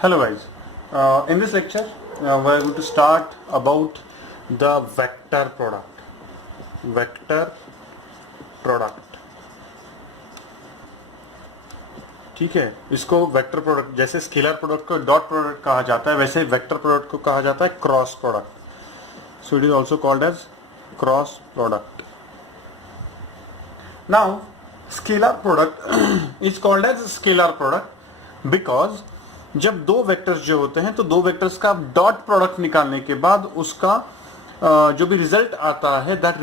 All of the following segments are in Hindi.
Hello guys, in this lecture we are going to start about the vector product. ठीक है, इसको वेक्टर प्रोडक्ट, जैसे scalar product co dot product कहा जाता है, वैसे वेक्टर प्रोडक्ट को कहा जाता है cross product. So it is also called as cross product. Now scalar product is called as scalar product because जब दो वेक्टर्स जो होते हैं तो दो वेक्टर्स का डॉट प्रोडक्ट निकालने के बाद उसका जो भी रिजल्ट आता है, दैट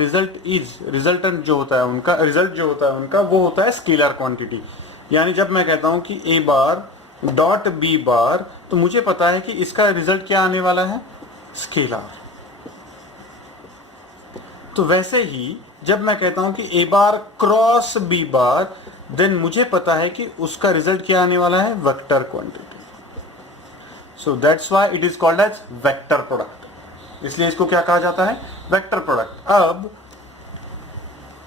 रिजल्टेंट जो होता है उनका रिजल्ट जो होता है उनका वो होता है स्केलर क्वांटिटी. यानी जब मैं कहता हूं कि A bar dot B bar, तो मुझे पता है कि इसका रिजल्ट क्या आने वाला है, स्केलर. तो वैसे ही जब मैं कहता हूं कि A bar cross B bar, then मुझे पता है कि उसका रिजल्ट क्या आने वाला है, vector quantity. So that's why it is called as vector product. इसलिए इसको क्या कहा जाता है, वेक्टर प्रोडक्ट. अब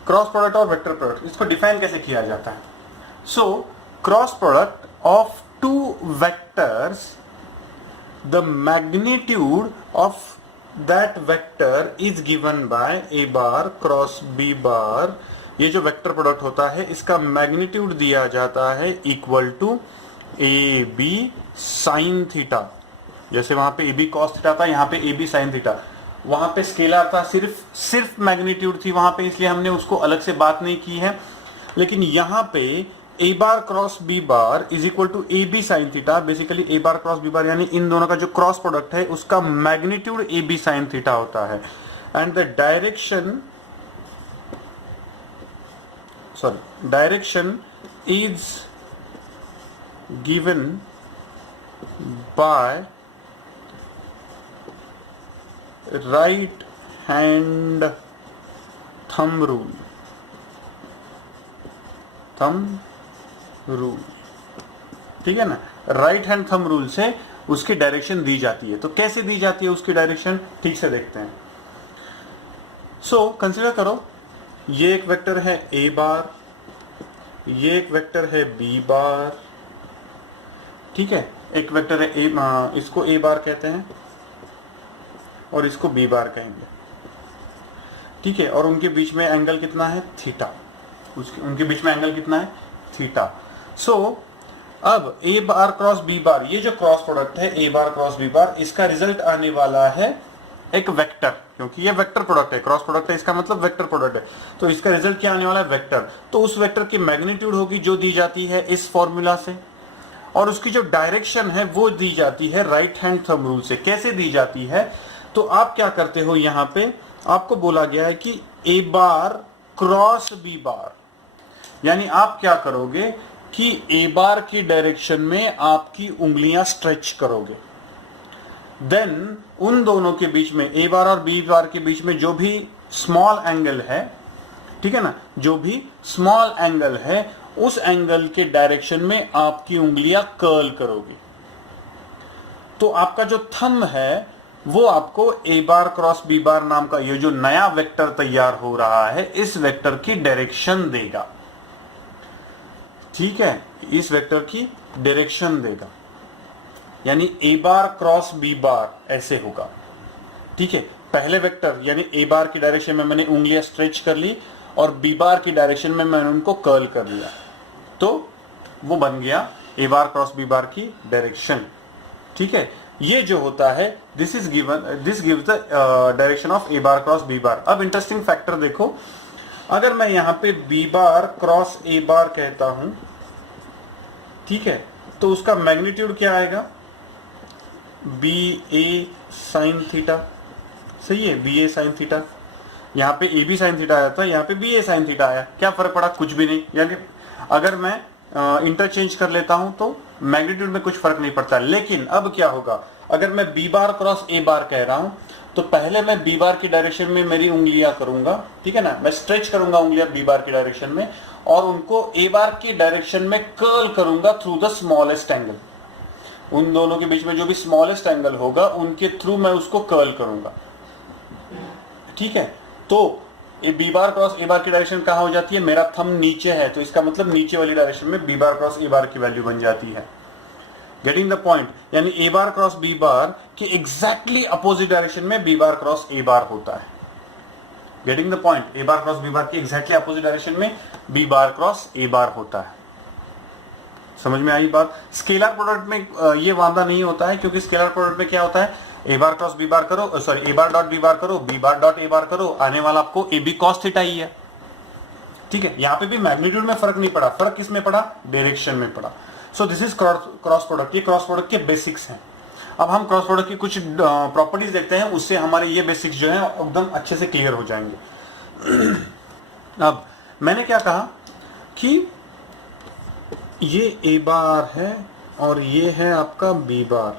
क्रॉस प्रोडक्ट और वेक्टर प्रोडक्ट, इसको डिफाइन कैसे किया जाता है. So cross product of two vectors, the magnitude of that vector is given by A bar cross B bar. ये जो वेक्टर प्रोडक्ट होता है इसका मैग्नीट्यूड दिया जाता है equal to A B sine theta. जैसे वहां पे ए बी कॉस थीटा था, यहाँ पे ए बी साइन थीटा. वहां पे स्केलर था, सिर्फ मैग्नीट्यूड थी वहां पे, इसलिए हमने उसको अलग से बात नहीं की है. लेकिन यहाँ पे A bar cross B bar is equal to A B sine theta. Basically A bar cross B bar यानी इन दोनों का जो क्रॉस प्रोडक्ट है उसका magnitude A B sine theta होता है. And the direction is given by right hand thumb rule. ठीक है ना, राइट हैंड थंब रूल से उसकी डायरेक्शन दी जाती है. तो कैसे दी जाती है उसकी डायरेक्शन, ठीक से देखते हैं. सो कंसीडर करो, ये एक वेक्टर है ए बार, ये एक वेक्टर है बी बार. ठीक है, एक वेक्टर है ए, इसको ए बार कहते हैं और इसको बी बार कहेंगे. ठीक है, और उनके बीच में एंगल कितना है, थीटा. उनके बीच में एंगल कितना है, थीटा. सो अब A bar cross B bar, ये जो क्रॉस प्रोडक्ट है ए बार क्रॉस बी बार, इसका रिजल्ट आने वाला है एक वेक्टर, क्योंकि ये वेक्टर प्रोडक्ट है, क्रॉस प्रोडक्ट है, इसका मतलब वेक्टर प्रोडक्ट है. तो इसका रिजल्ट क्या आने वाला है, वेक्टर. तो उस वेक्टर की मैग्नीट्यूड होगी जो दी जाती है इस फॉर्मूला से, और उसकी जो डायरेक्शन है वो दी जाती है राइट हैंड थंब रूल से. कैसे दी जाती है, तो आप क्या करते हो, यहां पे आपको बोला गया है कि A bar cross B bar, यानी आप क्या करोगे कि ए बार की डायरेक्शन में आपकी उंगलियां स्ट्रेच करोगे. देन उन दोनों के बीच में, ए बार और बी बार के बीच में जो भी स्मॉल एंगल है, ठीक है ना, जो भी स्मॉल एंगल है उस एंगल के डायरेक्शन में आपकी उंगलियां कर्ल करोगी. तो आपका जो थंब है वो आपको ए बार क्रॉस बी बार नाम का ये जो नया वेक्टर तैयार हो रहा है, इस वेक्टर की डायरेक्शन देगा. ठीक है, इस वेक्टर की डायरेक्शन देगा, यानी ए बार क्रॉस बी बार ऐसे होगा. ठीक है, पहले वेक्टर यानी ए बार की डायरेक्शन में मैंने उंगलियां स्ट्रेच कर ली और बी बार की डायरेक्शन में मैंने उनको कर्ल कर लिया, तो वो बन गया ए बार क्रॉस बी बार की डायरेक्शन. ठीक है, ये जो होता है this gives the direction of A bar cross B bar. अब इंटरेस्टिंग फैक्टर देखो, अगर मैं यहां पे बी बार क्रॉस ए बार कहता हूं, ठीक है, तो उसका मैग्नीट्यूड क्या आएगा, बी ए साइन थीटा. सही है, बी ए साइन थीटा. यहाँ पे ए बी साइन थीटा आया था, यहाँ पे बी ए साइन थीटा आया, क्या फर्क पड़ा, कुछ भी नहीं. यानी अगर मैं इंटरचेंज कर लेता हूं तो मैग्नीट्यूड में कुछ फर्क नहीं पड़ता. लेकिन अब क्या होगा, अगर मैं बी बार क्रॉस ए बार कह रहा हूं तो पहले मैं बी बार की डायरेक्शन में मेरी उंगलियां करूंगा, ठीक है ना, मैं स्ट्रेच करूंगा उंगलियां बी बार की डायरेक्शन में और उनको ए बार की डायरेक्शन में कर्ल करूंगा थ्रू द स्मॉलेस्ट एंगल. उन दोनों के बीच में जो भी स्मॉलेस्ट एंगल होगा उनके थ्रू मैं उसको कर्ल करूंगा. ठीक है, तो A B bar cross A बार की डायरेक्शन कहां हो जाती है, मेरा थंब नीचे है तो इसका मतलब नीचे वाली डायरेक्शन में बी बार क्रॉस ए बार की वैल्यू बन जाती है. गेटिंग द पॉइंट, यानी ए बार क्रॉस बी बार की एग्जैक्टली अपोजिट डायरेक्शन में B bar cross A bar होता है। Getting the point, A bar cross B bar की एग्जैक्टली अपोजिट डायरेक्शन में B bar cross A bar होता है। समझ में आई बात? स्केलर प्रोडक्ट में ये वादा नहीं होता है, क्योंकि स्केलर प्रोडक्ट में क्या होता है, ए बार क्रॉस बी बार करो, सॉरी ए बार डॉट बी बार करो, बी बार डॉट ए बार करो, आने वाला आपको ए बी कॉस थीटा ही है। ठीक है, यहां पे भी मैग्नीट्यूड में फर्क नहीं पड़ा, फर्क किस में पड़ा, डायरेक्शन में पड़ा। सो दिस इज क्रॉस प्रोडक्ट, ये क्रॉस प्रोडक्ट के बेसिक्स हैं। अब हम क्रॉस प्रोडक्ट की कुछ प्रॉपर्टीज देखते हैं, उससे हमारे ये बेसिक्स जो है एकदम अच्छे से क्लियर हो जाएंगे। अब मैंने क्या कहा कि ये ए बार है और ये है आपका बी बार।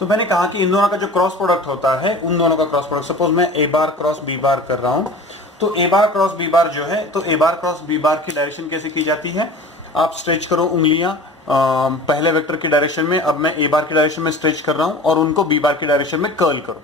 तो मैंने कहा कि इन दोनों का जो क्रॉस प्रोडक्ट होता है, उन दोनों का क्रॉस प्रोडक्ट, सपोज मैं ए बार क्रॉस बी बार कर रहा हूं, तो ए बार क्रॉस बी बार जो है, तो A bar cross B bar की डायरेक्शन कैसे की जाती है, आप स्ट्रेच करो उंगलियां पहले वेक्टर की डायरेक्शन में, अब मैं ए बार की डायरेक्शन में स्ट्रेच कर रहा हूं और उनको बी बार की डायरेक्शन में कर्ल करो।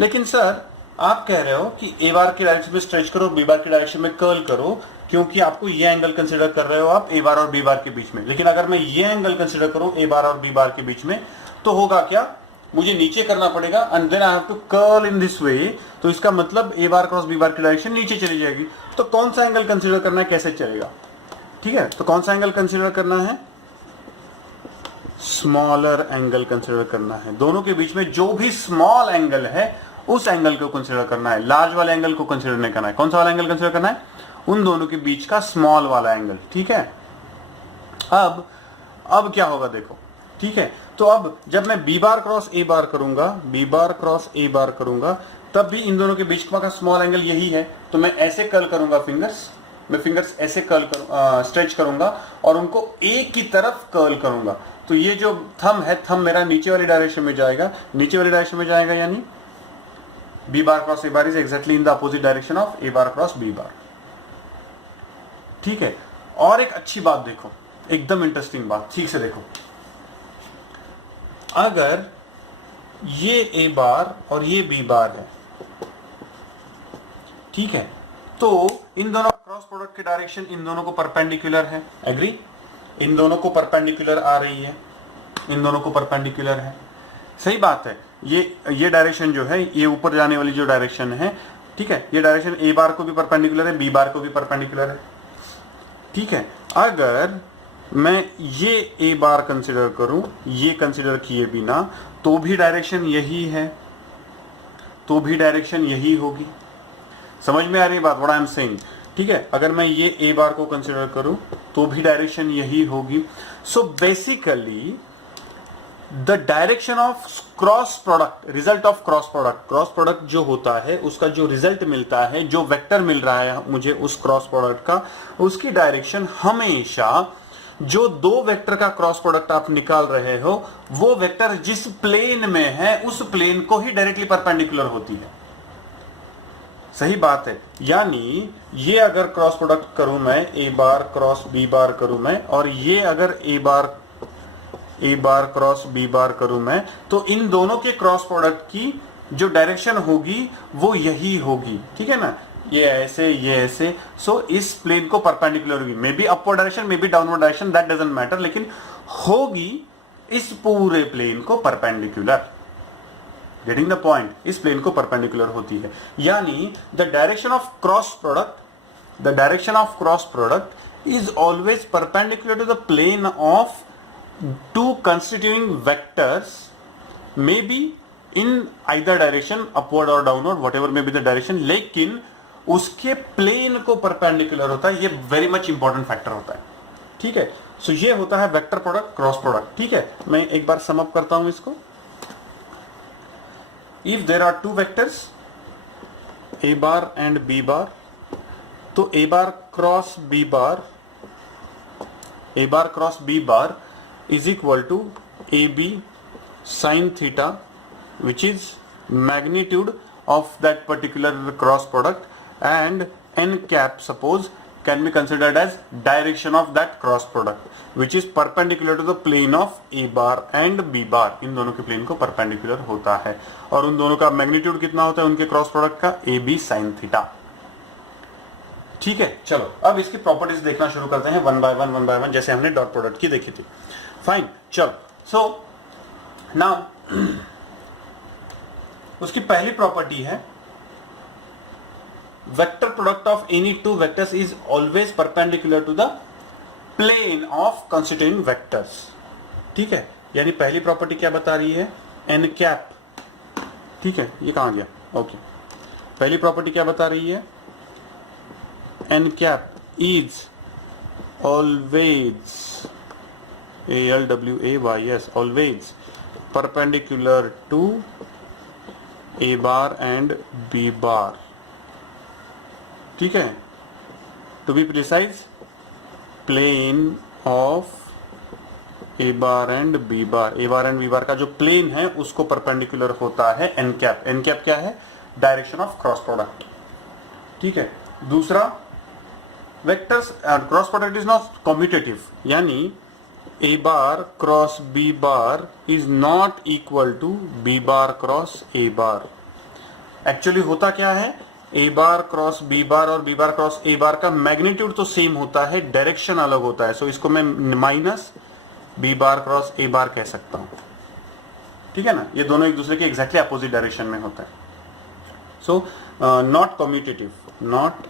लेकिन सर आप कह रहे हो कि ए बार की डायरेक्शन में स्ट्रेच करो, बी बार की डायरेक्शन में कर्ल करो, क्योंकि आपको ये एंगल कंसीडर कर रहे हो आप ए बार और बी बार के बीच में। लेकिन अगर मैं ये एंगल कंसीडर करूं ए बार और बी बार के बीच में, तो होगा क्या, मुझे नीचे करना पड़ेगा, and then I have to curl in this way. तो इसका मतलब ए बार क्रॉस बी बार की डायरेक्शन नीचे चली जाएगी। तो कौन सा एंगल कंसीडर करना है, कैसे चलेगा? ठीक है, तो कौन सा एंगल कंसीडर करना है, स्मॉलर एंगल कंसीडर करना है। दोनों के बीच में जो भी स्मॉल एंगल है उस एंगल को कंसीडर करना है, लार्ज वाले एंगल को कंसीडर नहीं करना है। कौन सा वाला एंगल कंसीडर करना है, उन दोनों के बीच का स्मॉल वाला एंगल। ठीक है, अब क्या होगा देखो। ठीक है, तो अब जब मैं बी बार क्रॉस ए बार करूंगा, बी बार क्रॉस ए बार करूंगा, तब भी इन दोनों के बीच का स्मॉल एंगल यही है। तो मैं ऐसे कर्ल करूंगा फिंगर्स, मैं फिंगर्स ऐसे कर्ल स्ट्रेच करूंगा और उनको एक की तरफ कर्ल करूंगा। तो ये जो थंब है, थंब मेरा नीचे वाली डायरेक्शन में जाएगा, नीचे वाली डायरेक्शन में जाएगा, यानी B bar cross A bar is exactly in the opposite direction of A bar cross B bar. ठीक है, और एक अच्छी बात देखो, एकदम इंटरेस्टिंग बात, ठीक से देखो। अगर ये ए बार और ये बी बार है, ठीक है, तो इन दोनों क्रॉस प्रोडक्ट की डायरेक्शन इन दोनों को परपेंडिकुलर है, एग्री? इन दोनों को परपेंडिकुलर आ रही है, इन दोनों को परपेंडिकुलर है, सही बात है। ये डायरेक्शन जो है, ये ऊपर जाने वाली जो डायरेक्शन है, ठीक है, ये डायरेक्शन ए बार को भी परपेंडिकुलर है, बी बार को भी परपेंडिकुलर है। ठीक है, अगर मैं ये ए बार कंसिडर करूं, ये कंसिडर किए बिना, तो भी डायरेक्शन यही है, तो भी डायरेक्शन यही होगी। समझ में आ रही बात, व्हाट आई एम सेइंग? ठीक है, अगर मैं ये ए बार को कंसिडर करूं तो भी डायरेक्शन यही होगी। So basically the direction of cross product, result of cross product जो होता है, उसका जो रिजल्ट मिलता है, जो वेक्टर मिल रहा है मुझे उस क्रॉस प्रोडक्ट का, उसकी डायरेक्शन हमेशा जो दो वेक्टर का क्रॉस प्रोडक्ट आप निकाल रहे हो, वो वेक्टर जिस प्लेन में है उस प्लेन को ही डायरेक्टली परपेंडिकुलर होती है। सही बात है, यानी ये अगर क्रॉस प्रोडक्ट करूं मैं, ए बार क्रॉस बी बार करूं मैं, और ये अगर ए बार क्रॉस बी बार करूं मैं, तो इन दोनों के क्रॉस प्रोडक्ट की जो डायरेक्शन होगी वो यही होगी। ठीक है ना, ये ऐसे, ये ऐसे। सो इस प्लेन को परपेंडिकुलर होगी, may be upward direction, may be downward direction, that doesn't matter, लेकिन होगी इस पूरे प्लेन को परपेंडिकुलर। गेटिंग द पॉइंट, इस प्लेन को परपेंडिकुलर होती है। यानी the direction of cross product is always perpendicular to the plane of two constituting vectors, may be in either direction, upward or downward, whatever may be the direction, लेकिन उसके प्लेन को परपेंडिकुलर होता है। ये वेरी मच इंपॉर्टेंट फैक्टर होता है। ठीक है, सो ये होता है वेक्टर प्रोडक्ट, क्रॉस प्रोडक्ट। ठीक है, मैं एक बार सम अप करता हूं इसको। If there are two vectors A bar and B bar, तो A bar cross B bar is equal to AB sin theta, which is magnitude of that particular cross product, and n cap suppose can be considered as direction of that cross product, which is perpendicular to the plane of A bar and B bar। इन दोनों के प्लेन को परपेंडिकुलर होता है, और उन दोनों का मैग्नीट्यूड कितना होता है उनके क्रॉस प्रोडक्ट का, AB sin थीटा। ठीक है, चलो अब इसकी प्रॉपर्टीज देखना शुरू करते हैं वन बाय वन, जैसे हमने डॉट प्रोडक्ट की देखी थी। फाइन, चलो। सो नाउ उसकी पहली प्रॉपर्टी है vector product of any two vectors is always perpendicular to the plane of constituting vectors. ठीक है, यानी पहली प्रॉपर्टी क्या बता रही है, एन कैप। ठीक है, ये कहां गया, ओके। पहली प्रॉपर्टी क्या बता रही है, N cap is always ALWAYS always perpendicular to A bar and B bar। ठीक है, to be precise plane of A bar and B bar, A bar and B bar का जो प्लेन है उसको परपेंडिकुलर होता है एन कैप। एन कैप क्या है, डायरेक्शन ऑफ क्रॉस प्रोडक्ट। ठीक है, दूसरा vectors cross product is not commutative, यानी A bar cross B bar is not equal to B bar cross A bar। Actually होता क्या है, A bar cross B bar और B bar cross A bar का मैग्नीट्यूड तो सेम होता है, डायरेक्शन अलग होता है। सो इसको मैं minus B bar cross A bar कह सकता हूं। ठीक है ना, ये दोनों एक दूसरे के एग्जैक्टली अपोजिट डायरेक्शन में होता है। So not commutative, not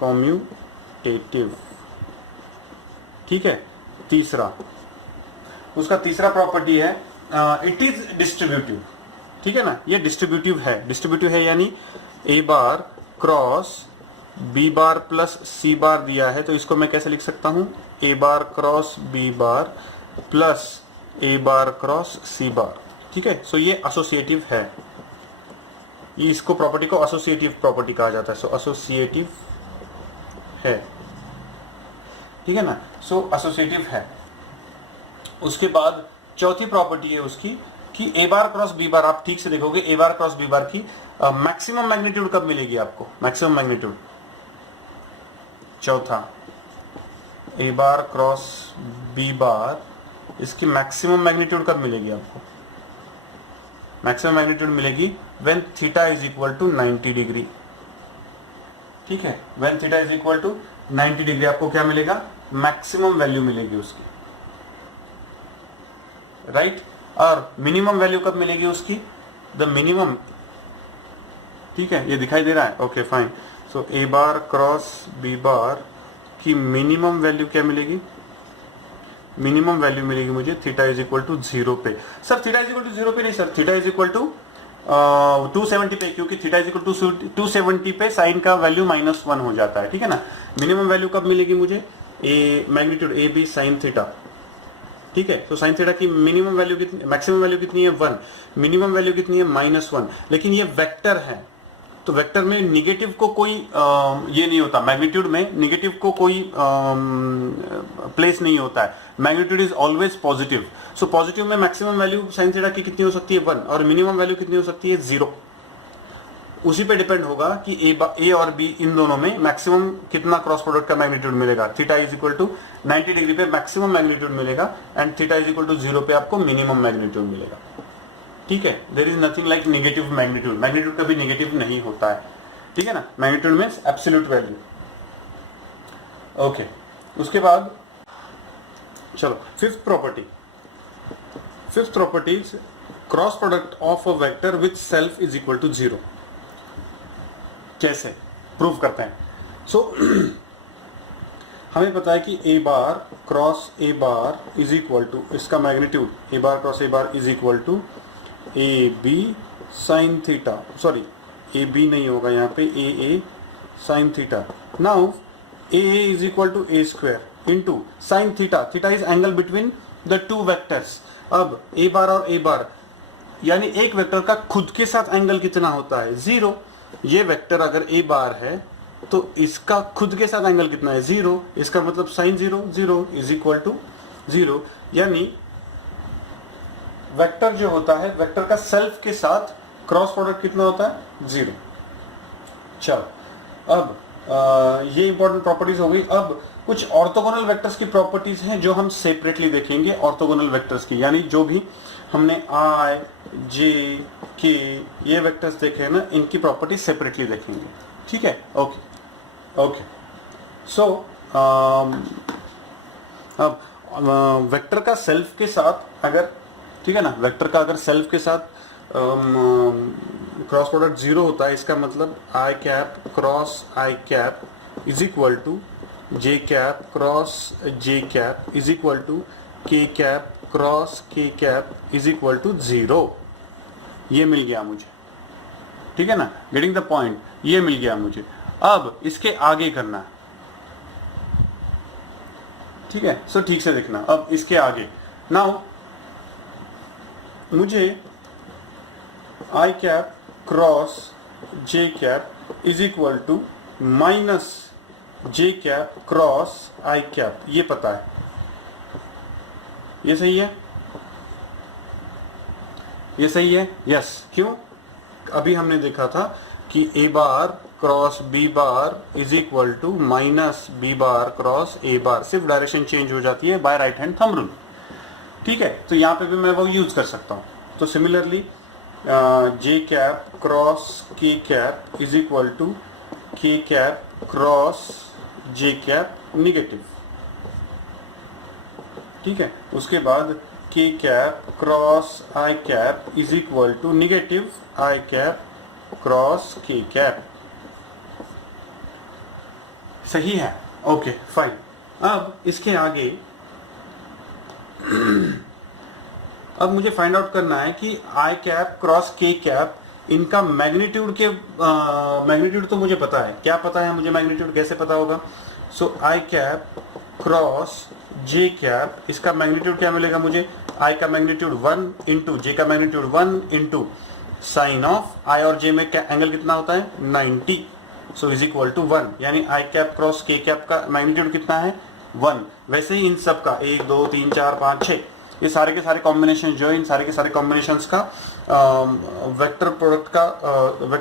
commutative. ठीक है, तीसरा उसका तीसरा प्रॉपर्टी है इट इज डिस्ट्रीब्यूटिव। ठीक है ना, ये डिस्ट्रीब्यूटिव है। डिस्ट्रीब्यूटिव है यानी ए बार क्रॉस बी बार प्लस सी बार दिया है, तो इसको मैं कैसे लिख सकता हूं, ए बार क्रॉस बी बार प्लस ए बार क्रॉस सी बार। ठीक है, सो ये एसोसिएटिव है, ये इसको प्रॉपर्टी को एसोसिएटिव प्रॉपर्टी कहा जाता है। सो एसोसिएटिव है, ठीक है ना, सो एसोसिएटिव है। उसके बाद चौथी प्रॉपर्टी है उसकी कि ए बार क्रॉस बी बार, आप ठीक से देखोगे ए बार क्रॉस बी बार की मैक्सिमम मैग्नीट्यूड कब मिलेगी आपको, मैक्सिमम मैग्नीट्यूड। चौथा, ए बार क्रॉस बी बार, इसकी मैक्सिमम मैग्नीट्यूड कब मिलेगी आपको, मैक्सिमम मैग्नीट्यूड मिलेगी when theta is equal to 90 degree. ठीक है, when theta is equal to 90 degree आपको क्या मिलेगा, मैक्सिमम वैल्यू मिलेगी उसकी, राइट। और मिनिमम वैल्यू कब मिलेगी उसकी, द मिनिमम। ठीक है, ये दिखाई दे रहा है, ओके फाइन। सो ए बार क्रॉस बी बार की मिनिमम वैल्यू क्या मिलेगी, मिनिमम वैल्यू मिलेगी मुझे थीटा इज इक्वल टू 0 पे। Sir theta is equal to 0 पे नहीं sir, theta is equal to 270 पे, क्योंकि थीटा इज इक्वल टू 270 पे साइन का वैल्यू -1 हो जाता है। ठीक है ना, मिनिमम वैल्यू कब मिलेगी मुझे, A magnitude A B sine theta. ठीक है, तो साइन थीटा की मिनिमम वैल्यू कितनी, मैक्सिमम वैल्यू कितनी है 1, मिनिमम वैल्यू कितनी है -1। लेकिन ये वेक्टर है, तो वेक्टर में निगेटिव को कोई ये नहीं होता, मैग्नीट्यूड में निगेटिव को कोई प्लेस नहीं होता है, magnitude is always positive. So positive में मैक्सिमम वैल्यू साइन थीटा की कितनी हो सकती है 1, और मिनिमम वैल्यू कितनी हो सकती है 0। उसी पे डिपेंड होगा कि ए और बी इन दोनों में मैक्सिमम कितना क्रॉस प्रोडक्ट का मैग्नीट्यूड मिलेगा। Theta is equal to 90 degree पे मैक्सिमम मैग्नीट्यूड मिलेगा and theta is equal to 0 पे आपको मिनिमम मैग्नीट्यूड मिलेगा। ठीक है, there is nothing like negative magnitude, magnitude कभी नेगेटिव नहीं होता है। ठीक है ना, magnitude means absolute value. Okay, उसके बाद चलो fifth property is cross product of a vector which self is equal to 0। कैसे प्रूव करते हैं, सो हमें पता है कि A bar cross A bar is equal to, इसका magnitude A bar cross A bar is equal to A B sine theta, sorry A B नहीं होगा यहाँ पे, A sine theta. Now A is equal to A square into sine theta, theta is angle between the two vectors. अब ए बार और ए बार, यानी एक वेक्टर का खुद के साथ एंगल कितना होता है 0। ये वेक्टर अगर ए बार है तो इसका खुद के साथ एंगल कितना है 0, इसका मतलब साइन 0 इज इक्वल टू 0, यानी वेक्टर जो होता है, वेक्टर का सेल्फ के साथ क्रॉस प्रोडक्ट कितना होता है 0। चलो अब ये इंपॉर्टेंट प्रॉपर्टीज हो गई। अब कुछ ऑर्थोगोनल वेक्टर्स की प्रॉपर्टीज हैं जो हम सेपरेटली देखेंगे। ऑर्थोगोनल वेक्टर्स की यानी जो भी हमने आई जे के ये वेक्टर्स देखे हैं ना, इनकी प्रॉपर्टी सेपरेटली देखेंगे। ठीक है, ओके। सो अब वेक्टर का सेल्फ के साथ अगर, ठीक है ना, वेक्टर का अगर सेल्फ के साथ क्रॉस प्रोडक्ट 0 होता है, इसका मतलब I cap cross I cap is equal to J cap cross J cap is equal to K cap cross K cap is equal to 0। ये मिल गया मुझे, ठीक है ना, गेटिंग द पॉइंट, ये मिल गया मुझे। अब इसके आगे करना, ठीक है, सो ठीक से देखना। अब इसके आगे नाउ मुझे I cap cross J cap is equal to minus J cap cross I cap, ये पता है, ये सही है, ये सही है, यस। क्यों? अभी हमने देखा था कि A bar cross B bar is equal to minus B bar cross A bar, सिर्फ डायरेक्शन चेंज हो जाती है by right hand thumb rule, ठीक है। तो यहां पे भी मैं वो यूज कर सकता हूं। तो similarly J cap cross K cap is equal to K cap cross J cap negative, ठीक है। उसके बाद K cap cross I cap is equal to negative I cap cross K cap, सही है, ओके फाइन। अब इसके आगे अब मुझे फाइंड आउट करना है कि I cap cross K cap, इनका मैग्नीट्यूड के मैग्नीट्यूड तो मुझे पता है, क्या पता है मुझे, मैग्नीट्यूड कैसे पता होगा? सो आई कैप क्रॉस जे कैप, इसका मैग्नीट्यूड क्या मिलेगा मुझे? आई का मैग्नीट्यूड 1 इंटू जे का मैग्नीट्यूड 1 इंटू साइन ऑफ आई और जे में क्या एंगल कितना होता है? 90, सो इज इक्वल टू 1, यानी आई कैप क्रॉस के कैप का मैग्नीट्यूड कितना है? 1। वैसे ही इन सब का 1 2 3 4 5 6 ये सारे के सारे कॉम्बिनेशन जो है, इन सारे के सारे कॉम्बिनेशंस का वेक्टर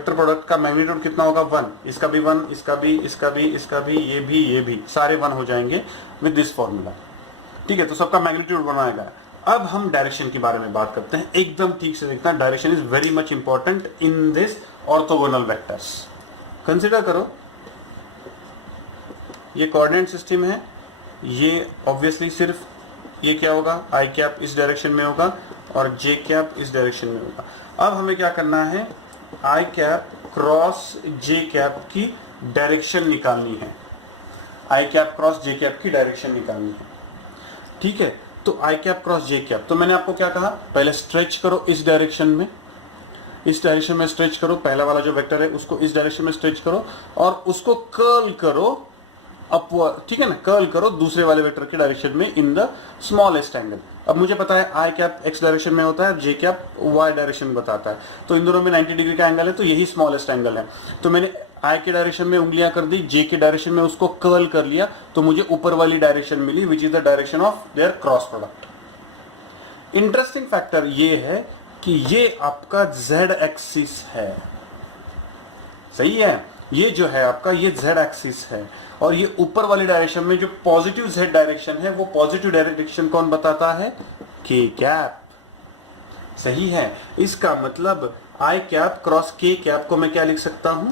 प्रोडक्ट का मैग्नीट्यूड कितना होगा? 1। इसका भी 1, इसका भी, इसका भी, इसका भी, ये भी सारे 1 हो जाएंगे विद दिस फॉर्मूला, ठीक है। तो सबका मैग्नीट्यूड बनाएगा। अब हम डायरेक्शन के बारे में बात करते हैं, एकदम ठीक से देखना, direction is very much important in this orthogonal vectors. Consider करो ये कोऑर्डिनेट सिस्टम है, ये ऑब्वियसली सिर्फ ये क्या होगा? आई कैप इस डायरेक्शन में होगा और जे कैप इस डायरेक्शन में होगा। अब हमें क्या करना है? आई कैप क्रॉस जे कैप की डायरेक्शन निकालनी है, आई कैप क्रॉस जे कैप की डायरेक्शन निकालनी है, ठीक है। तो आई कैप क्रॉस जे कैप, तो मैंने आपको क्या कहा? पहले स्ट्रेच करो इस डायरेक्शन में, इस डायरेक्शन में स्ट्रेच करो, पहला वाला जो वेक्टर है उसको इस डायरेक्शन में स्ट्रेच करो और उसको कर्ल करो अपवर्ड, ठीक है ना, कर्ल करो दूसरे वाले वेक्टर के डायरेक्शन में इन द स्मॉलेस्ट एंगल। अब मुझे पता है आई कैप एक्स डायरेक्शन में होता है, जे कैप वाई डायरेक्शन में बताता है, तो इन दोनों में 90 डिग्री का एंगल है, तो यही स्मॉलेस्ट एंगल है। तो मैंने आई के डायरेक्शन में उंगलियां कर दी, जे के डायरेक्शन में उसको कर्ल कर लिया, तो मुझे ऊपर वाली डायरेक्शन मिली which is the direction of their cross product. Interesting factor ये है कि ये आपका जेड एक्सिस है, सही है, ये जो है आपका ये जेड एक्सिस है, और ये ऊपर वाली डायरेक्शन में जो पॉजिटिव जेड डायरेक्शन है, वो पॉजिटिव डायरेक्शन कौन बताता है? के कैप, सही है। इसका मतलब I cap cross K cap को मैं क्या लिख सकता हूं?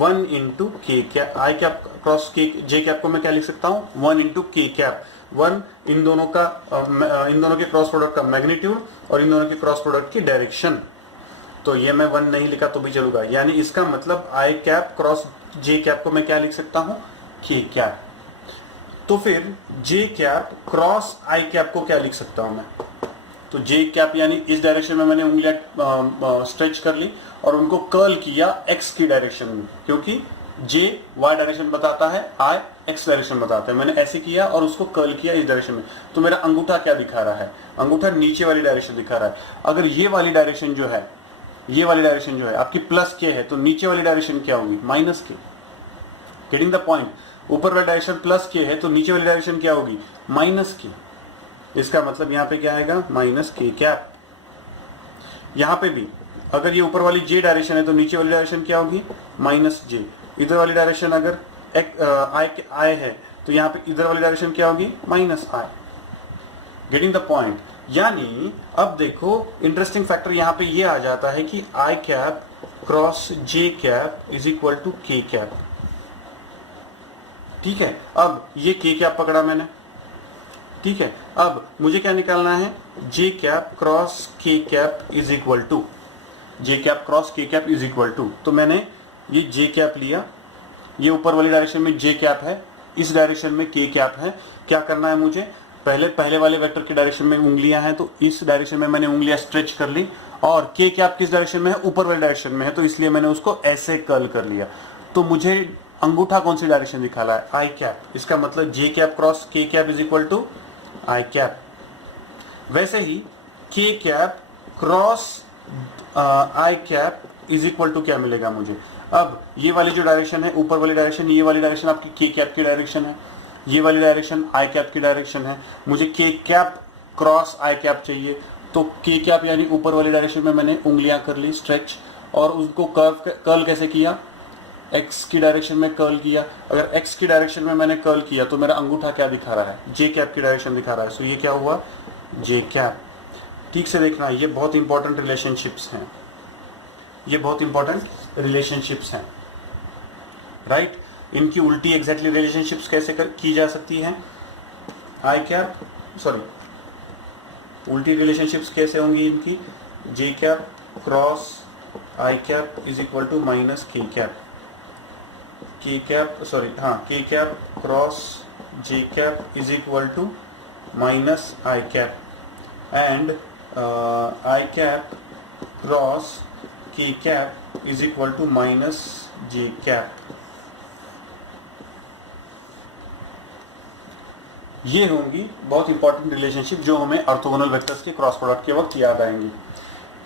1 इंटू के कैप। आई कैप क्रॉस के जे कैप को मैं क्या लिख सकता हूं? 1 इंटू के कैप। 1 इन दोनों के क्रॉस प्रोडक्ट का मैग्नीट्यूड और इन दोनों के क्रॉस प्रोडक्ट की डायरेक्शन। तो ये मैं 1 नहीं लिखा तो भी चलेगा, यानी इसका मतलब I cap cross J cap को मैं क्या लिख सकता हूं? के कैप। तो फिर जे कैप क्रॉस आई कैप को क्या लिख सकता हूं मैं? तो जे कैप यानी इस डायरेक्शन में मैंने उंगलियां स्ट्रेच कर ली और उनको कर्ल किया एक्स की डायरेक्शन में, क्योंकि जे वाई डायरेक्शन बताता है, आई एक्स डायरेक्शन बताता है। मैंने ऐसे किया और उसको कर्ल किया इस डायरेक्शन में, तो मेरा अंगूठा क्या दिखा रहा है? अंगूठा नीचे वाली डायरेक्शन दिखा रहा है। अगर ये वाली डायरेक्शन जो है, ये वाली डायरेक्शन जो है आपकी प्लस के है, तो नीचे वाली डायरेक्शन क्या होगी? माइनस के। Getting the point? ऊपर वाली डायरेक्शन प्लस के है तो नीचे वाली डायरेक्शन क्या होगी? माइनस के। इसका मतलब यहां पे क्या आएगा? Minus K cap. यहां पे भी अगर ये ऊपर वाली जे डायरेक्शन है तो नीचे वाली डायरेक्शन क्या होगी? माइनस जे। इधर वाली डायरेक्शन अगर आई है तो यहाँ पे इधर वाली डायरेक्शन क्या होगी? Minus I. Getting the point? यानी अब देखो इंटरेस्टिंग फैक्टर यहां पे ये आ जाता है कि I cap cross J cap is equal to K cap, ठीक है, अब ये के कैप पकड़ा मैंने, ठीक है, अब मुझे क्या निकालना है, J cap cross K cap is equal to, J cap cross K cap is equal to, तो मैंने ये जे कैप लिया, ये ऊपर वाली डायरेक्शन में जे कैप है, इस डायरेक्शन में के कैप है। क्या करना है मुझे, पहले वाले वेक्टर की डायरेक्शन में उंगलियां हैं, तो इस डायरेक्शन में मैंने उंगलियां स्ट्रेच कर ली, और के कैप किस डायरेक्शन में है, ऊपर वाली डायरेक्शन में है, तो इसलिए मैंने उसको ऐसे कर्ल कर लिया। तो मुझे अंगूठा कौन सी डायरेक्शन दिखा रहा है, आई कैप, इसका मतलब J cap cross K cap is equal to I cap. वैसे ही K cap cross I cap is equal to क्या मिलेगा मुझे, अब ये वाली जो डायरेक्शन है, ऊपर वाली डायरेक्शन, ये वाली डायरेक्शन आपकी के कैप की डायरेक्शन है, ये वाली डायरेक्शन आई कैप की डायरेक्शन है, मुझे के कैप क्रॉस आई कैप चाहिए, तो के कैप यानी ऊपर वाली डायरेक्शन में मैंने उंगलियां कर ली स्ट्रेच, और उसको कर्ल कैसे किया, एक्स की डायरेक्शन में कर्ल किया। अगर एक्स की डायरेक्शन में मैंने कर्ल किया तो मेरा अंगूठा क्या दिखा रहा है, जे कैप की डायरेक्शन दिखा रहा है, सो ये क्या हुआ, जे कैप। ठीक से देखना, ये बहुत इंपॉर्टेंट रिलेशनशिप्स हैं, ये बहुत इंपॉर्टेंट रिलेशनशिप्स हैं, राइट। इनकी उल्टी एग्जैक्टली रिलेशनशिप्स कैसे की जा सकती हैं, आई कैप, सॉरी, उल्टी रिलेशनशिप्स कैसे होंगी इनकी, J cap cross I cap is equal to minus K cap, K cap, sorry, हाँ, K cap cross J cap is equal to minus I cap, and I cap cross K cap is equal to minus J cap. ये होंगी बहुत इंपॉर्टेंट रिलेशनशिप जो हमें ऑर्थोगोनल वेक्टर्स के क्रॉस प्रोडक्ट के वक्त याद आएंगी,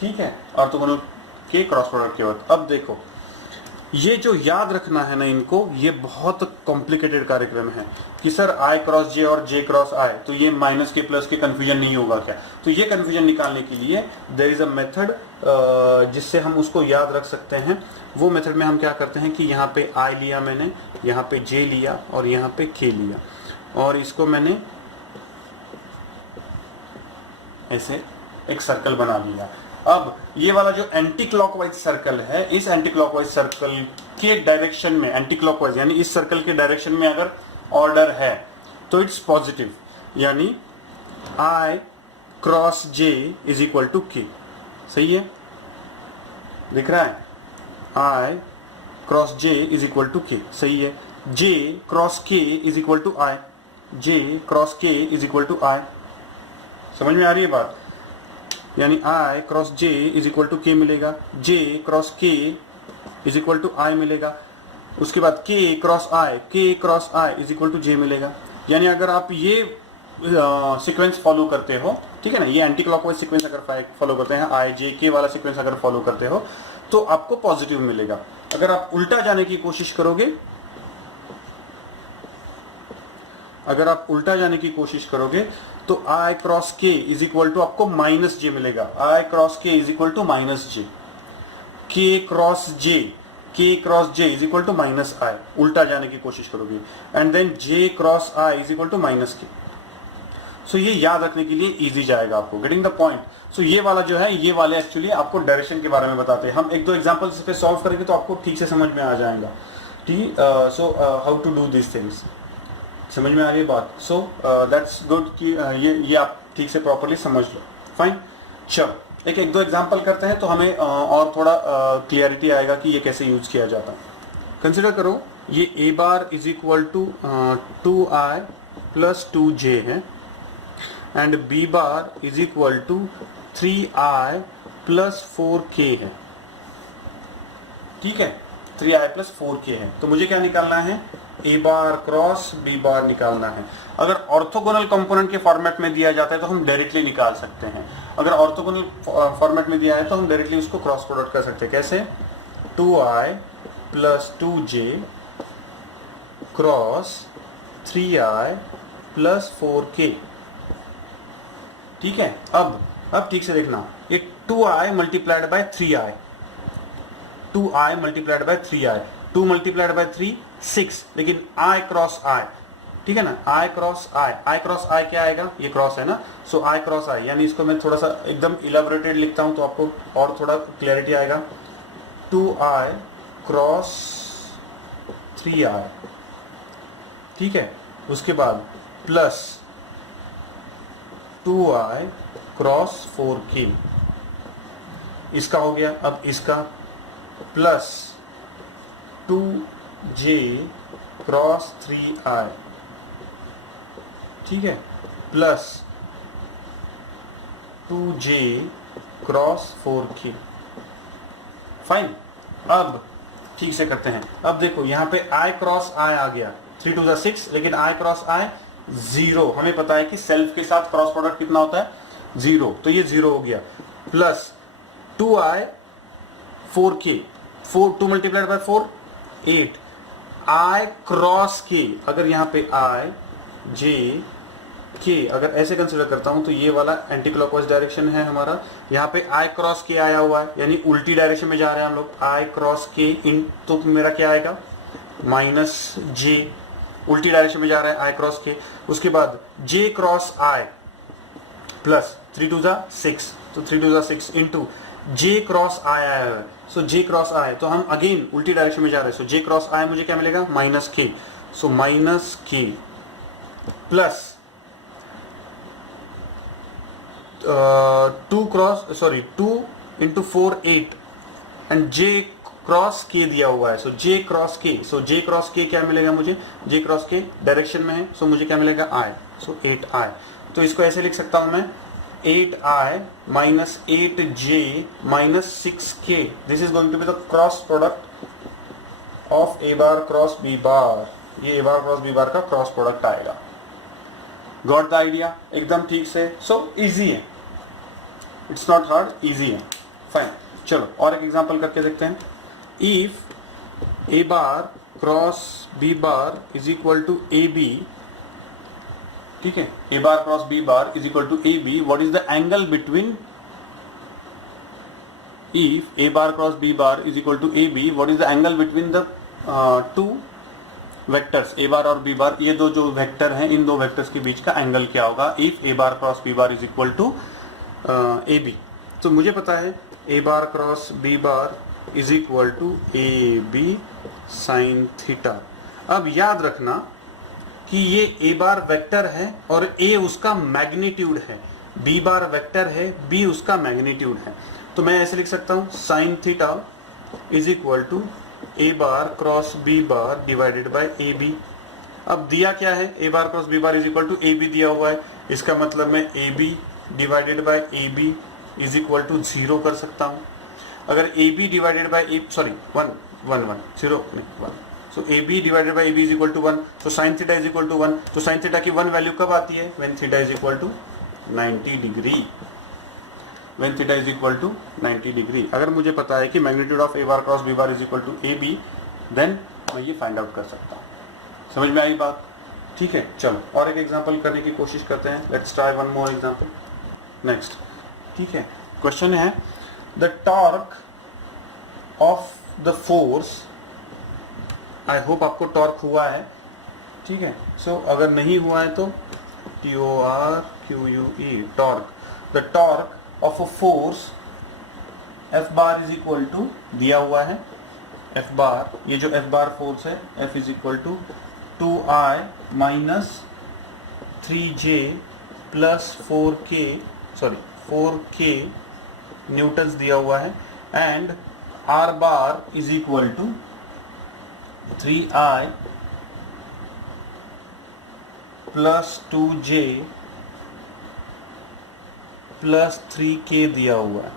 ठीक है, ऑर्थोगोनल के क्रॉस प्रोडक्ट के वक्त। अब देखो, ये जो याद रखना है ना इनको, ये बहुत कॉम्प्लिकेटेड कार्यक्रम है कि सर आई क्रॉस जे और जे क्रॉस आई, तो ये माइनस के प्लस के कंफ्यूजन नहीं होगा क्या, तो ये कंफ्यूजन निकालने के लिए देयर इज अ मेथड जिससे हम उसको याद रख सकते हैं। वो मेथड में हम क्या करते हैं कि यहाँ पे आई लिया मैंने, यहाँ पे जे लिया और यहाँ पे के लिया, और इसको मैंने ऐसे एक सर्कल बना लिया। अब ये वाला जो एंटी क्लॉकवाइज सर्कल है, इस एंटी क्लॉकवाइज सर्कल के डायरेक्शन में, एंटी क्लॉकवाइज यानी इस सर्कल के डायरेक्शन में अगर ऑर्डर है तो इट्स पॉजिटिव, यानी I cross J is equal to K, सही है, दिख रहा है, I cross J is equal to K, सही है, J cross K is equal to I, J cross K is equal to I, समझ में आ रही है बात, यानी I cross J is equal to K मिलेगा, J cross K is equal to I मिलेगा, उसके बाद K cross I is equal to जे मिलेगा। यानी अगर आप ये सीक्वेंस फॉलो करते हो, ठीक है ना, ये एंटी क्लॉकवाइज सीक्वेंस अगर फॉलो करते हैं, आई जे के वाला सीक्वेंस अगर फॉलो करते हो तो आपको पॉजिटिव मिलेगा। अगर आप उल्टा जाने की कोशिश करोगे, अगर आप उल्टा जाने की कोशिश करोगे तो I cross K is equal to आपको माइनस जे मिलेगा, I cross K is equal to minus J, K cross J is equal to minus I, उल्टा जाने की कोशिश करोगे, and then J cross I is equal to minus K. So ये याद रखने के लिए इजी जाएगा आपको, गेटिंग द पॉइंट। सो ये वाला जो है, ये वाले एक्चुअली आपको डायरेक्शन के बारे में बताते हैं। हम एक दो एग्जांपल्स पे सॉल्व करेंगे तो आपको ठीक से समझ में आ जाएगा, ठीक। So how to do this things, समझ में आ रही है बात। सो दैट्स गुड कि ये आप ठीक से प्रॉपर्ली समझ लो, फाइन। चलो एक दो एग्जांपल करते हैं तो हमें और थोड़ा क्लियरिटी आएगा कि ये कैसे यूज किया जाता है। कंसिडर करो, ये A bar is equal to 2i plus 2j है, and B bar is equal to 3i plus 4k है, ठीक है, 3i प्लस 4k है। तो मुझे क्या निकालना है, ए बार क्रॉस बी बार निकालना है। अगर ऑर्थोगोनल कंपोनेंट के फॉर्मेट में दिया जाता है तो हम डायरेक्टली निकाल सकते हैं, अगर ऑर्थोगोनल फॉर्मेट में दिया है तो हम डायरेक्टली उसको क्रॉस प्रोडक्ट कर सकते हैं। कैसे, 2i plus 2j cross 3i plus 4k, ठीक है। अब ठीक से देखना, ये 2i multiplied by 3i, 2i multiplied by 3i, 2 multiplied by 3 6, लेकिन i क्रॉस i, ठीक है ना, i क्रॉस i क्या आएगा, ये क्रॉस है ना, सो i क्रॉस i, यानी इसको मैं थोड़ा सा एकदम इलेबोरेटेड लिखता हूं तो आपको और थोड़ा क्लैरिटी आएगा। 2i क्रॉस 3i, ठीक है, उसके बाद प्लस 2i क्रॉस 4k, इसका हो गया। अब इसका प्लस 2j क्रॉस 3i, ठीक है, plus 2j cross 4k। Fine. अब ठीक से करते हैं। अब देखो यहाँ पे i क्रॉस i आ गया, 3 2 6, लेकिन i क्रॉस i 0। हमें पता है कि सेल्फ के साथ क्रॉस प्रोडक्ट कितना होता है, 0, तो ये 0 हो गया। Plus 2i 4k, 2 multiplied by 4 8, i cross k, अगर यहाँ पे i j k अगर ऐसे कंसिडर करता हूं तो ये वाला एंटी क्लॉकवाइज डायरेक्शन है हमारा। यहाँ पे i क्रॉस k आया हुआ है, यानी उल्टी डायरेक्शन में जा रहे हैं हम लोग। i क्रॉस k इन, तो मेरा क्या आएगा, माइनस j, उल्टी डायरेक्शन में जा रहा है i क्रॉस k। उसके बाद j क्रॉस i प्लस 3 2 6, तो 3 2 6 इंटू j क्रॉस i आया है, सो j क्रॉस i, तो हम अगेन उल्टी डायरेक्शन में जा रहे हैं। सो j क्रॉस i मुझे क्या मिलेगा, minus k, so minus k plus 2 into 4 8 and j cross k दिया हुआ है, सो j क्रॉस k, सो j क्रॉस k क्या मिलेगा मुझे, j क्रॉस k डायरेक्शन में है, सो मुझे क्या मिलेगा i, सो 8i। तो इसको ऐसे लिख सकता हूं मैं, 8i minus 8j minus 6k, this is going to be the cross product of a bar cross b bar. ये a bar cross b bar का क्रॉस प्रोडक्ट आएगा। गॉट द आइडिया, एकदम ठीक से। सो इजी है, इट्स नॉट हार्ड, इजी है। फाइन, चलो और एक एग्जांपल करके देखते हैं। If a bar cross b bar is equal to A B, ठीक है, a bar cross b bar is equal to A B, what is the angle between, if a bar cross b bar is equal to A B, what is the angle between the two vectors a bar और b बार, ये दो जो वेक्टर हैं, इन दो वेक्टर्स के बीच का एंगल क्या होगा, if a bar cross b bar is equal to A B. तो मुझे पता है a bar cross b bar is equal to A B sine theta. अब याद रखना कि ये a बार वेक्टर है और a उसका मैग्नीट्यूड है, b बार वेक्टर है, b उसका मैग्नीट्यूड है। तो मैं ऐसे लिख सकता हूं, sine theta is equal to a bar cross b bar divided by A B. अब दिया क्या है, a bar cross b bar is equal to A B दिया हुआ है, इसका मतलब मैं A B divided by A B is equal to 0 कर सकता हूं। अगर A B divided by A, sorry 1 1 1 0 नहीं 1, so A B divided by A B is equal to 1, तो sine theta is equal to 1। तो साइन थीटा की 1 वैल्यू कब आती है, when theta is equal to 90 degree, when theta is equal to 90 degree. अगर मुझे पता है कि magnitude of a bar cross b bar is equal to A B, then मैं ये फाइंड आउट कर सकता हूँ। समझ में आई बात, ठीक है। चलो और एक एग्जांपल करने की कोशिश करते हैं, let's try one more example next, ठीक है। क्वेश्चन है the torque of the force, I hope आपको टॉर्क हुआ है, ठीक है। सो अगर नहीं हुआ है तो TORQUE, torque, the torque of a force F bar is equal to, दिया हुआ है F बार, ये जो F बार फोर्स है F is equal to 2I minus 3J plus 4K newtons दिया हुआ है, and R bar is equal to 3I plus 2J plus 3K दिया हुआ है,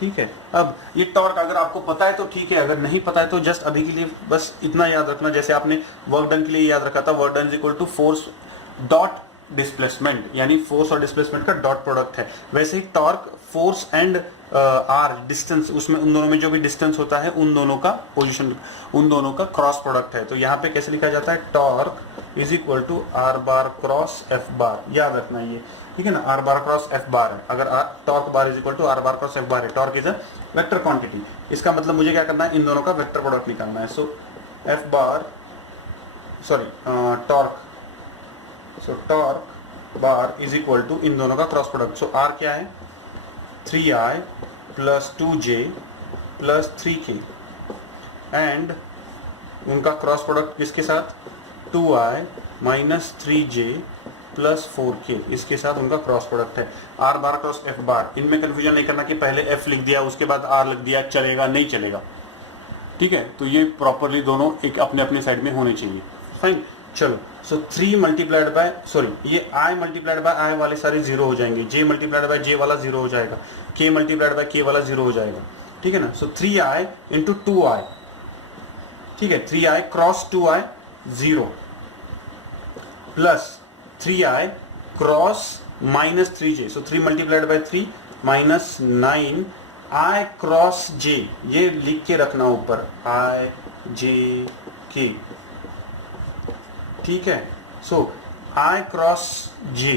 ठीक है। अब ये टॉर्क अगर आपको पता है तो ठीक है, अगर नहीं पता है तो जस्ट अभी के लिए बस इतना याद रखना, जैसे आपने वर्क डन के लिए याद रखा था, work done is equal to force dot displacement, यानी फोर्स और डिस्प्लेसमेंट का डॉट प्रोडक्ट है। वैसे ही torque force and R distance, उसमें उन दोनों में जो भी डिस्टेंस होता है उन दोनों का पोजीशन, उन दोनों का क्रॉस प्रोडक्ट है। तो यहाँ पे कैसे लिखा जाता है, torque is equal to R bar cross F bar, याद रखना ये, ठीक है ना। R bar cross F bar है, अगर torque bar is equal to R bar cross F bar है, torque is a vector quantity, इसका मतलब मुझे क्या करना है, इन दोनों का वेक्टर प्रोडक्ट निकालना है। So F bar, sorry torque, so torque bar is equal to इन दोनों का क्रॉस प्रोडक्ट। सो आर क्या है, 3I plus 2J plus 3K, and उनका क्रॉस प्रोडक्ट किसके साथ, 2i minus 3j plus 4k, इसके साथ उनका क्रॉस प्रोडक्ट है r बार क्रॉस f बार। इनमें कंफ्यूजन नहीं करना कि पहले f लिख दिया उसके बाद r लिख दिया, चलेगा नहीं चलेगा, ठीक है। तो ये प्रॉपरली दोनों एक अपने अपने साइड में होने चाहिए। फाइन, चलो। सो 3 मल्टीप्लाइड बाय ये i मल्टीप्लाइड बाय i वाले सारे जीरो हो जाएंगे, j मल्टीप्लाइड बाय j वाला जीरो हो जाएगा, k मल्टीप्लाइड बाय k वाला जीरो हो जाएगा, ठीक है ना। सो 3i इंटू 2i, ठीक है, 3i cross 2i 0 plus 3i cross minus 3j, so 3 multiplied by 3 minus 9 i cross j, ये लिख के रखना ऊपर i j k, ठीक है। सो i क्रॉस j,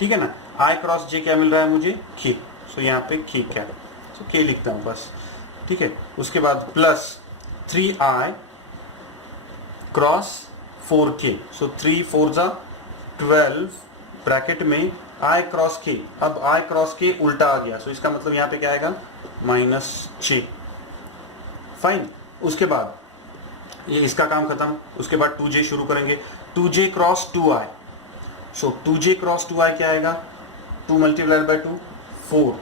ठीक है ना, i क्रॉस j क्या मिल रहा है मुझे, k, सो यहाँ पे k क्या है, सो k लिखता हूं बस, ठीक है। उसके बाद प्लस 3i क्रॉस 4k, सो 3 4 जा 12 ब्रैकेट में i क्रॉस k, अब i क्रॉस k उल्टा आ गया, सो इसका मतलब यहाँ पे क्या आएगा माइनस 6। फाइन, उसके बाद ये इसका काम खत्म। उसके बाद 2j शुरू करेंगे, 2j क्रॉस 2i, सो 2j क्रॉस 2i क्या आएगा, 2 multiplied by 2 4,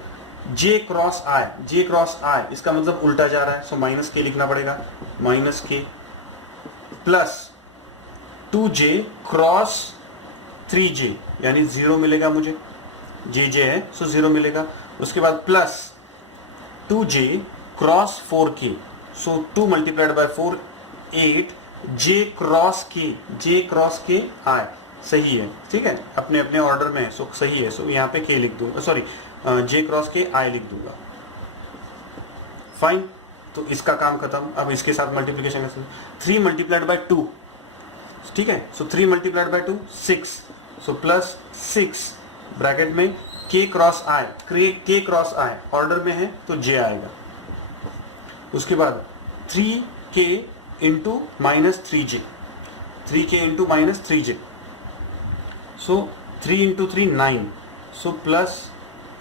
j cross i, j cross i इसका मतलब उल्टा जा रहा है, सो माइनस k लिखना पड़ेगा, minus k plus 2j cross 3j यानी 0 मिलेगा मुझे, j है सो 0 मिलेगा। उसके बाद plus 2j cross 4k, so 2 multiplied by 4 8, j cross k i, सही है, ठीक है, अपने अपने ऑर्डर में है, सो सही है। सो यहाँ पे k लिख दूंगा, sorry j cross k i लिख दूंगा। फाइन, तो इसका काम खत्म। अब इसके साथ मल्टीप्लीकेशन कर 3 मल्टीप्लाइड बाय 2, ठीक है, सो 3 multiplied by 2 6, so plus 6 bracket में k क्रॉस i ऑर्डर में है तो j आएगा। उसके बाद 3k into minus 3j, 3k into minus 3j, so 3 into 3 9, so plus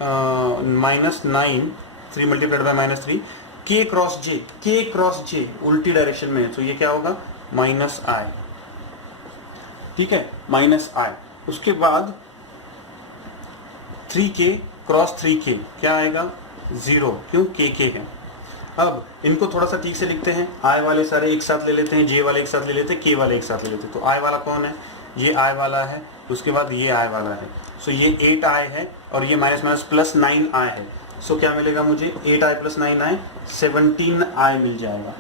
minus 9, 3 multiplied by minus 3, k cross j उल्टी डायरेक्शन में है, तो ये क्या होगा माइनस i, ठीक है, माइनस i। उसके बाद 3k क्रॉस 3k क्या आएगा 0, क्यों k है। अब इनको थोड़ा सा ठीक से लिखते हैं, i वाले सारे एक साथ ले लेते हैं, j वाले एक साथ ले लेते हैं, k वाले एक साथ ले लेते हैं। तो i वाला कौन है, ये i वाला है, उसके बाद ये i वाला है, सो ये 8i है और ये माइनस माइनस प्लस 9i है, सो क्या मिलेगा मुझे 8i प्लस 9i 17i मिल जाएगा,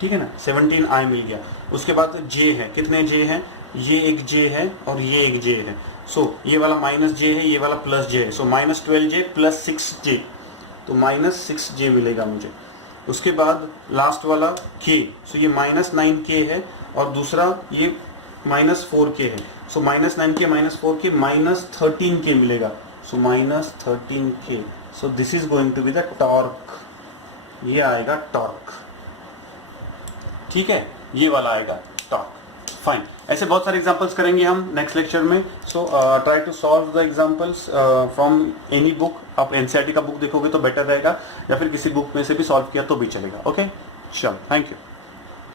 ठीक है ना, 17i मिल गया। उसके बाद j है, कितने j हैं, ये एक j है और ये एक j है, सो ये वाला माइनस j है, ये वाला प्लस j है, so minus 12j plus 6j, तो माइनस 6j मिलेगा मुझे। उसके बाद लास्ट वाला k, सो ये माइनस 9k है और दूसरा ये माइनस 4k है, so minus 9k minus 4k minus 13k मिलेगा, so minus 13k, so this is going to be the torque, ये आएगा टॉर्क, ठीक है, ये वाला आएगा टॉर्क। फाइन, ऐसे बहुत सारे एग्जांपल्स करेंगे हम नेक्स्ट लेक्चर में। So try to solve the examples from any book. आप एनसीईआरटी का बुक देखोगे तो बेटर रहेगा, या फिर किसी बुक में से भी सॉल्व किया तो भी चलेगा। ओके, चलो, थैंक यू।